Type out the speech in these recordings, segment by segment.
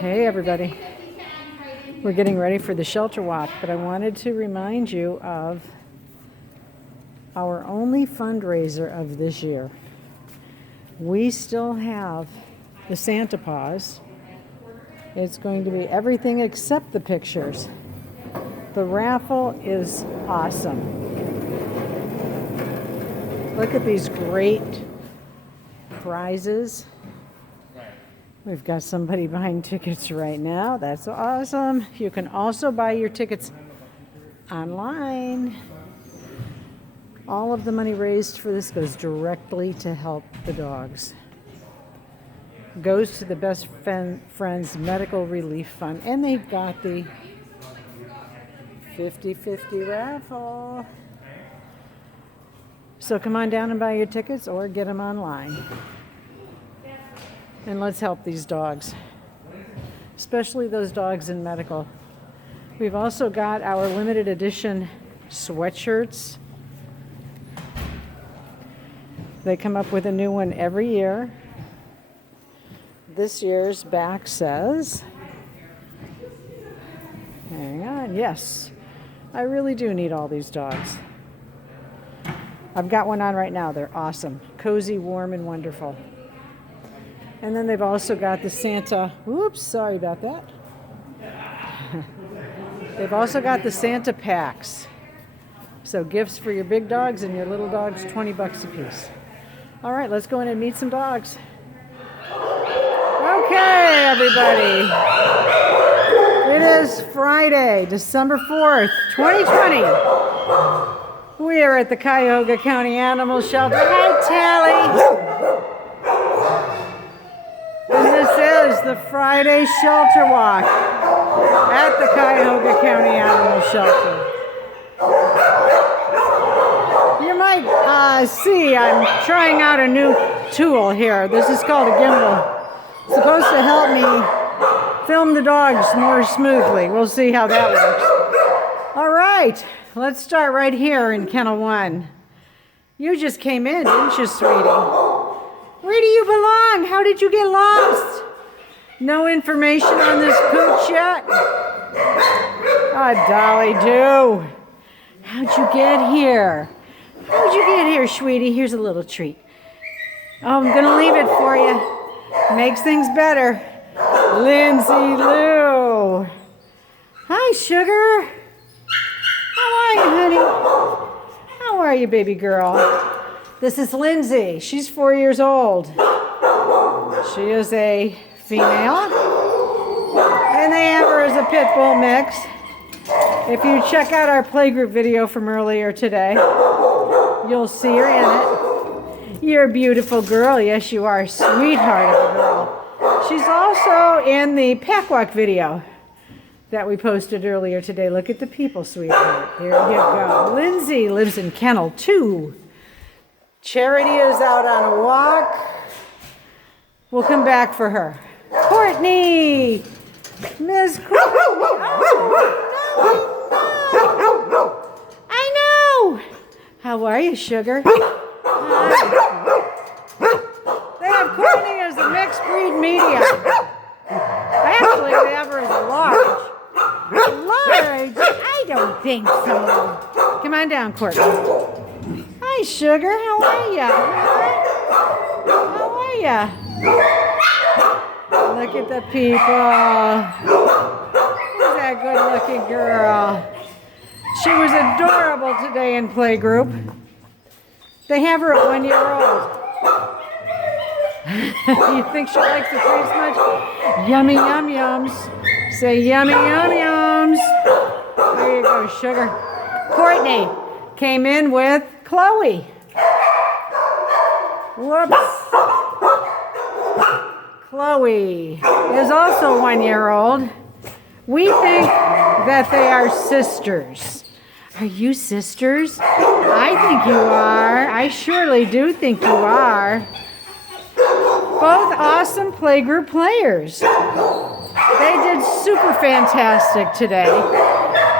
Hey everybody, we're getting ready for the shelter walk, but I wanted to remind you of our only fundraiser of this year. We still have the Santa Paws. It's going to be everything except the pictures. The raffle is awesome. Look at these great prizes. We've got somebody buying tickets right now. That's awesome. You can also buy your tickets online. All of the money raised for this goes directly to help the dogs. Goes to the Best Friends Medical Relief Fund. And they've got the 50-50 raffle. So come on down and buy your tickets or get them online. And let's help these dogs, especially those dogs in medical. We've also got our limited edition sweatshirts. They come up with a new one every year. This year's back says, hang on, yes, I really do need all these dogs. I've got one on right now. They're awesome. Cozy, warm, and wonderful. And then they've also got the Santa, whoops, sorry about that. They've also got the Santa packs. So gifts for your big dogs and your little dogs, $20 a piece. All right, let's go in and meet some dogs. Okay, everybody. It is Friday, December 4th, 2020. We are at the Cuyahoga County Animal Shelter. Hi, Tally. And this is the Friday Shelter Walk at the Cuyahoga County Animal Shelter. You might see I'm trying out a new tool here. This is called a Gimble. It's supposed to help me film the dogs more smoothly. We'll see how that works. All right, let's start right here in Kennel 1. You just came in, didn't you, sweetie? Where do you belong? How did you get lost? No information on this pooch yet? Oh, Dolly do. How'd you get here? How'd you get here, sweetie? Here's a little treat. Oh, I'm going to leave it for you. Makes things better. Lindsay Lou. Hi, sugar. How are you, honey? How are you, baby girl? This is Lindsay. She's 4 years old. She is a female. And they have her as a pit bull mix. If you check out our playgroup video from earlier today, you'll see her in it. You're a beautiful girl. Yes, you are. Sweetheart of a girl. She's also in the pack walk video that we posted earlier today. Look at the people, sweetheart. Here you go. Lindsay lives in Kennel 2. Charity is out on a walk. We'll come back for her. Courtney! Miss Courtney! Oh, no. I know! How are you, sugar? Hi. They have Courtney as a mixed breed medium. Actually, they have her as a large. Large? I don't think so. Come on down, Courtney. Hi, sugar. How are ya? How are ya? Look at the people. Who's that good-looking girl? She was adorable today in playgroup. They have her at 1 year old. You think she likes the treats much? Yummy yum yums. Say yummy yum yums. There you go, sugar. Courtney came in with Chloe. Whoops. Chloe is also 1 year old. We think that they are sisters. Are you sisters? I think you are. I surely do think you are. Both awesome playgroup players. They did super fantastic today.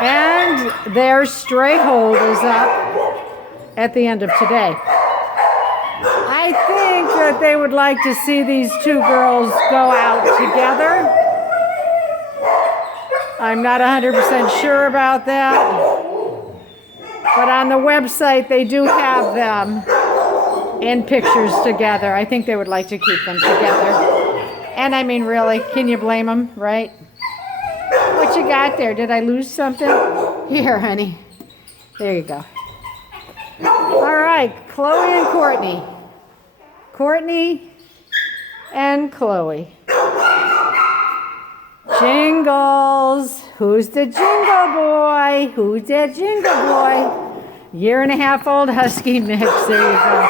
And their stray hold is up at the end of today. I think that they would like to see these two girls go out together I'm not 100% sure about that. But on the website, they do have them in pictures together. I think they would like to keep them together. And I mean, really, can you blame them, right? What you got there? Did I lose something? Here, honey. There you go. All right, Chloe and Courtney. Courtney and Chloe. Jingles. Who's the jingle boy? Who's that jingle boy? 1.5-year-old husky mix. There you go.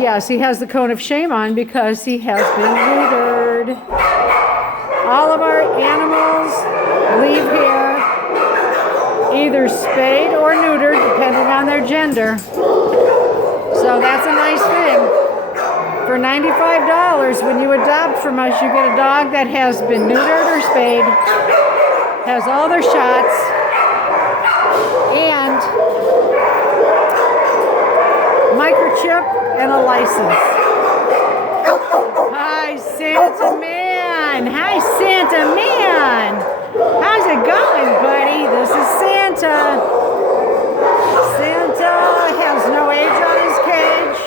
Yes, he has the cone of shame on because he has been neutered. All of our animals leave here either spayed or neutered, depending on their gender. So that's a nice thing. For $95, when you adopt from us, you get a dog that has been neutered or spayed, has all their shots, and microchip and a license. Hi, Santa Man. Hi, Santa Man. How's it going, buddy? This is Santa. Santa has no age on his cage,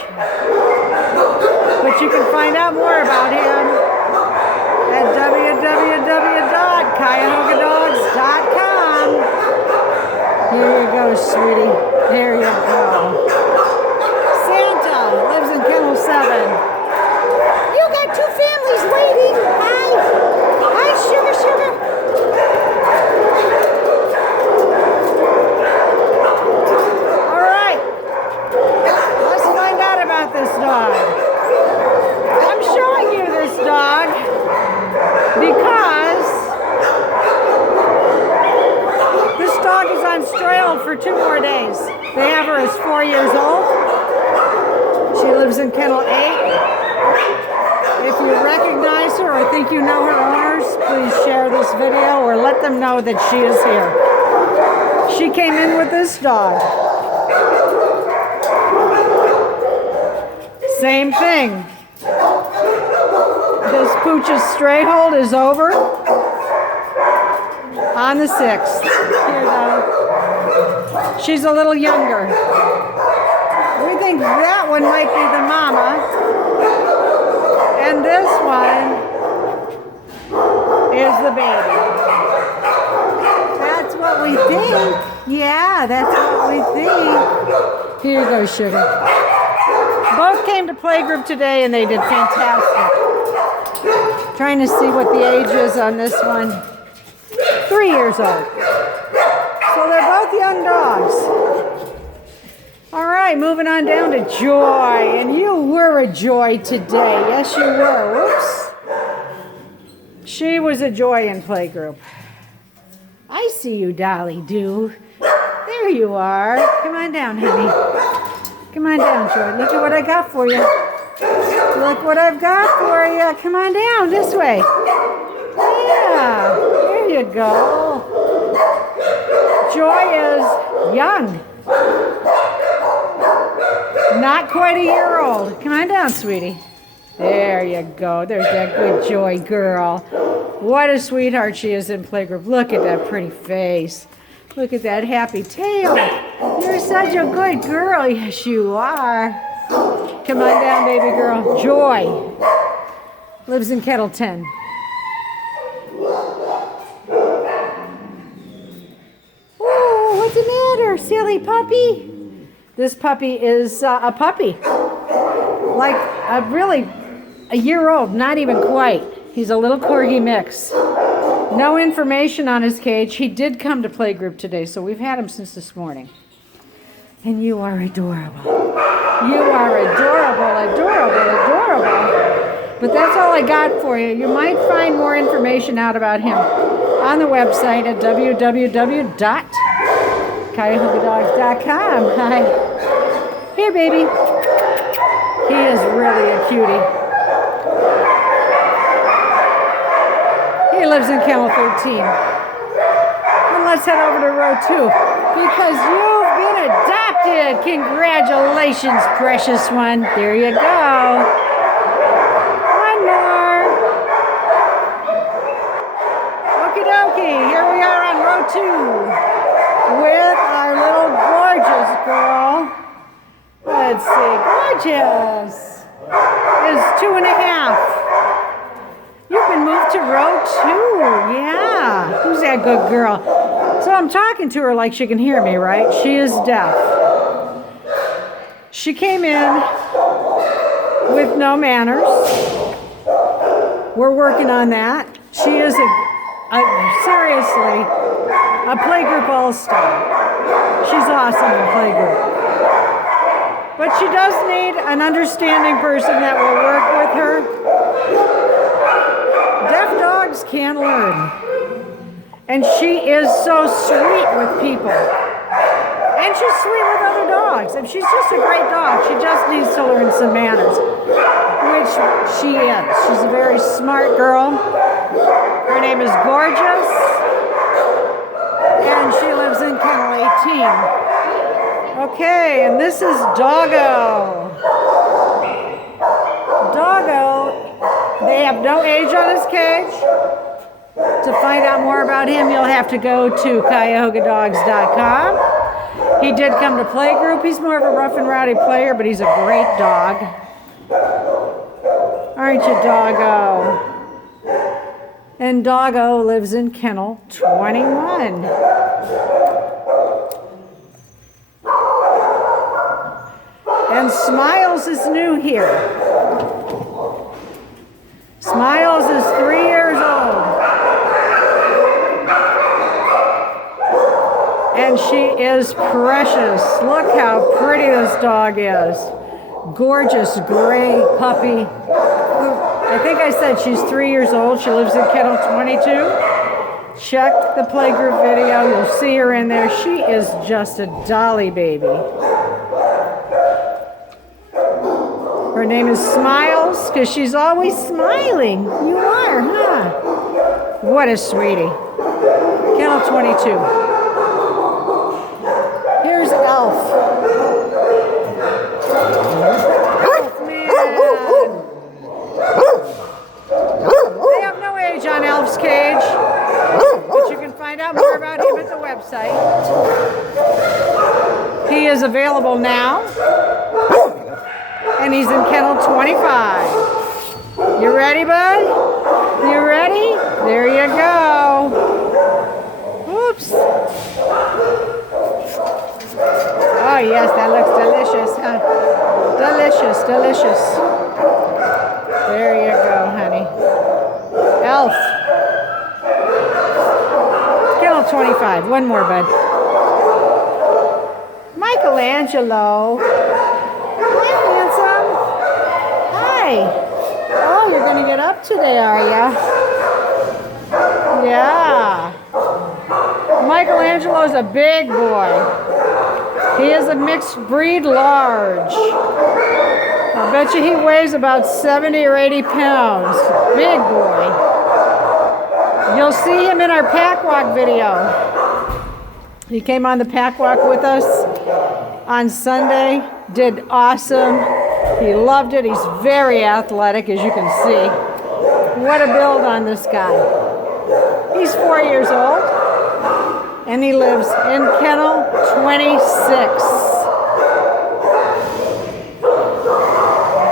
but you can find out more about him at www.cuyahogadogs.com. Here you go, sweetie. There you go. Santa lives in Kennel 7. You got 2 families waiting. Hi. Hi, sugar, sugar. All right. Let's find out about this dog. I'm showing you this dog because this dog is on strail for 2 more days. They have her as 4 years old. She lives in Kennel 8. If you recognize her or think you know her owners, please share this video or let them know that she is here. She came in with this dog. Same thing. This pooch's stray hold is over on the 6th. Here, though. She's a little younger. We think that one might be the mama. And this one is the baby. That's what we think. Yeah, that's what we think. Here you go, sugar. Both came to playgroup today and they did fantastic. Trying to see what the age is on this one. 3 years old. So they're both young dogs. All right, moving on down to Joy. And you were a joy today. Yes, you were. Whoops. She was a joy in playgroup. I see you, Dolly Doo. There you are. Come on down, honey. Come on down, Joy. Look at what I got for you. Look what I've got for you. Come on down this way. Yeah, there you go. Joy is young. Not quite a year old. Come on down, sweetie. There you go. There's that good Joy girl. What a sweetheart she is in playgroup. Look at that pretty face. Look at that happy tail. You're such a good girl. Yes, you are. Come on down, baby girl. Joy lives in Kettle 10. Oh, what's the matter, silly puppy? This puppy is a puppy. Like really a year old, not even quite. He's a little corgi mix. No information on his cage. He did come to playgroup today, so we've had him since this morning. And you are adorable. You are adorable, adorable, adorable. But that's all I got for you. You might find more information out about him on the website at www.cuyahogadogs.com. Hi. Here, baby. He is really a cutie. He lives in Kennel 13. And let's head over to row 2 because you've been adopted. Congratulations, precious one. There you go. One more. Okie dokey. Here we are on row 2 with our little gorgeous girl. Let's see, gorgeous is 2.5. You've been moved to row 2. Yeah, who's that good girl? So I'm talking to her like she can hear me, right? She is deaf. She came in with no manners. We're working on that. She is seriously a playgroup all-star. She's awesome in playgroup. But she does need an understanding person that will work with her. Deaf dogs can learn. And she is so sweet with people. And she's sweet with other dogs. And she's just a great dog. She just needs to learn some manners, which she is. She's a very smart girl. Her name is Gorgeous. And she lives in Kennel 18. Okay, and this is Doggo. Doggo, they have no age on his cage. To find out more about him, you'll have to go to cuyahogadogs.com. He did come to playgroup. He's more of a rough and rowdy player, but he's a great dog. Aren't you, Doggo? And Doggo lives in Kennel 21. And Smiles is new here. Smiles is 3 years old. And she is precious. Look how pretty this dog is. Gorgeous gray puppy. I think I said she's 3 years old. She lives in Kennel 22. Check the playgroup video. You'll see her in there. She is just a dolly baby. Her name is Smiles because she's always smiling. You are, huh? What a sweetie. Kennel 22. Here's Elf. Elf, man. They have no age on Elf's cage, but you can find out more about him at the website. He is available now. And he's in Kennel 25. You ready, bud? You ready? There you go. Oops. Oh, yes, that looks delicious, huh? Delicious, delicious. There you go, honey. Elf. Kennel 25. One more, bud. Michelangelo. Oh, you're going to get up today, are ya? Yeah. Michelangelo's a big boy. He is a mixed breed large. I bet you he weighs about 70 or 80 pounds. Big boy. You'll see him in our pack walk video. He came on the pack walk with us on Sunday. Did awesome. He loved it. He's very athletic, as you can see. What a build on this guy. He's 4 years old, and he lives in Kennel 26.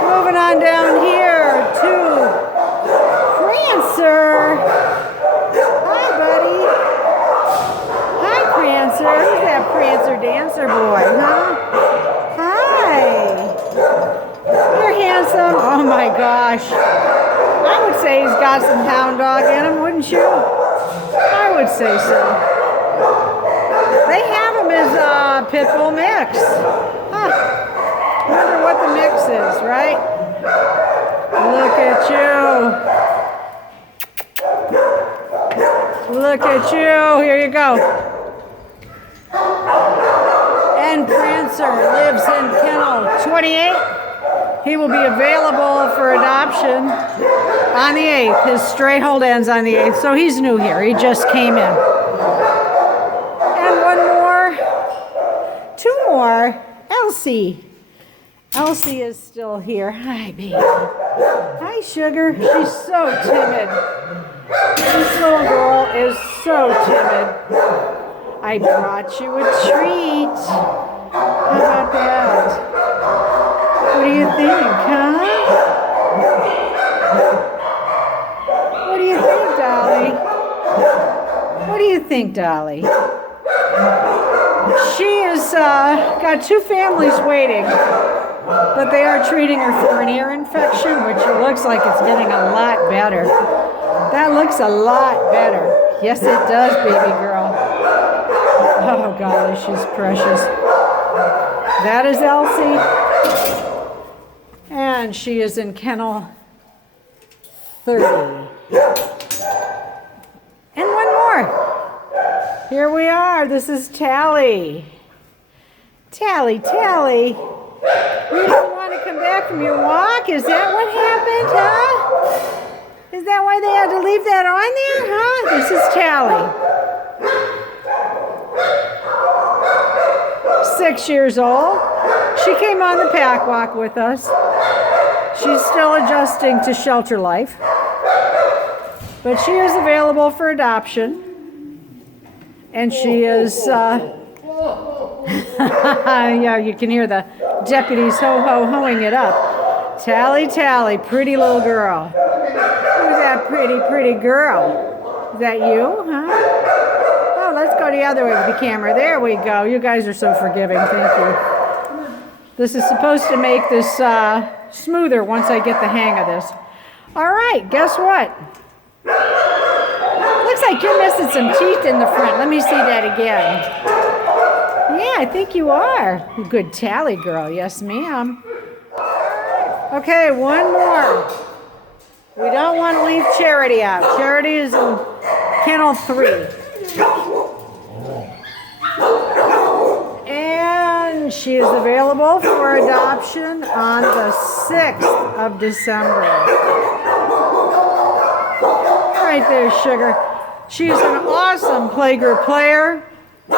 Moving on down here to Prancer. Hi, buddy. Hi, Prancer. Who's that Prancer dancer boy, huh? Handsome. Oh my gosh. I would say he's got some hound dog in him, wouldn't you? I would say so. They have him as a pit bull mix. Huh. Wonder what the mix is, right? Look at you. Look at you. Here you go. And Prancer lives in Kennel 28. He will be available for adoption on the 8th. His stray hold ends on the 8th, so he's new here. He just came in. And one more, 2 more, Elsie. Elsie is still here. Hi, baby. Hi, sugar. She's so timid. This little girl is So timid. I brought you a treat. How about that? What do you think, huh? What do you think, Dolly? What do you think, Dolly? She has got two families waiting, but they are treating her for an ear infection, which it looks like it's getting a lot better. That looks a lot better. Yes, it does, baby girl. Oh, golly, she's precious. That is Elsie. And she is in kennel 30. And one more. Here we are. This is Tally. Tally. You didn't want to come back from your walk? Is that what happened, huh? Is that why they had to leave that on there, huh? This is Tally. 6 years old. She came on the pack walk with us. She's still adjusting to shelter life. But she is available for adoption. And she is, yeah, you can hear the deputies ho-ho-hoing it up. Tally, pretty little girl. Who's that pretty girl? Is that you, huh? Oh, let's go the other way with the camera. There we go. You guys are so forgiving. Thank you. This is supposed to make this smoother once I get the hang of this. All right, guess what? Looks like you're missing some teeth in the front. Let me see that again. Yeah, I think you are. Good Tally girl. Yes, ma'am. Okay, one more. We don't want to leave Charity out. Charity is in kennel 3. And she is available for adoption on the 6th of December. Right there, sugar. She's an awesome playgroup player. We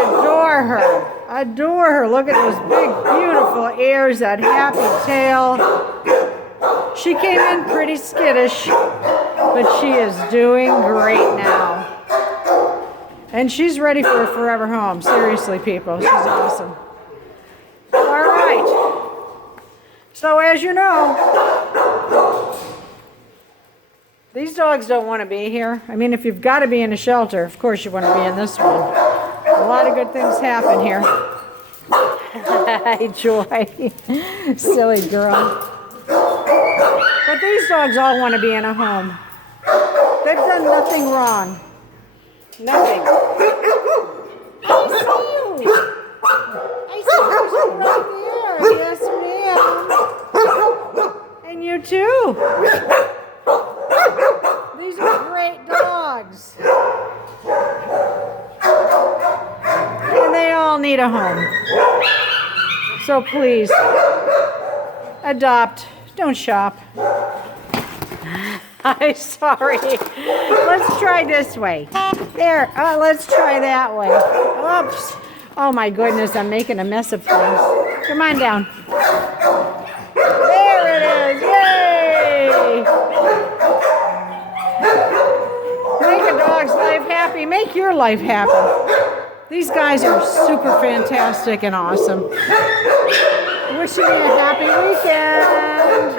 adore her. Look at those big, beautiful ears, that happy tail. She came in pretty skittish, but she is doing great now. And she's ready for a forever home. Seriously, people, she's awesome. All right. So as you know, these dogs don't want to be here. I mean, if you've got to be in a shelter, of course you want to be in this one. A lot of good things happen here. Hi, Joy. Silly girl. But these dogs all want to be in a home. They've done nothing wrong. Nothing. I see you right there. Yes, ma'am. And you too. These are great dogs. And they all need a home. So please, adopt. Don't shop. I'm sorry. Let's try this way. There. Let's try that way. Oops. Oh my goodness, I'm making a mess of things. Come on down. There it is. Yay! Make a dog's life happy. Make your life happy. These guys are super fantastic and awesome. Wishing you a happy weekend.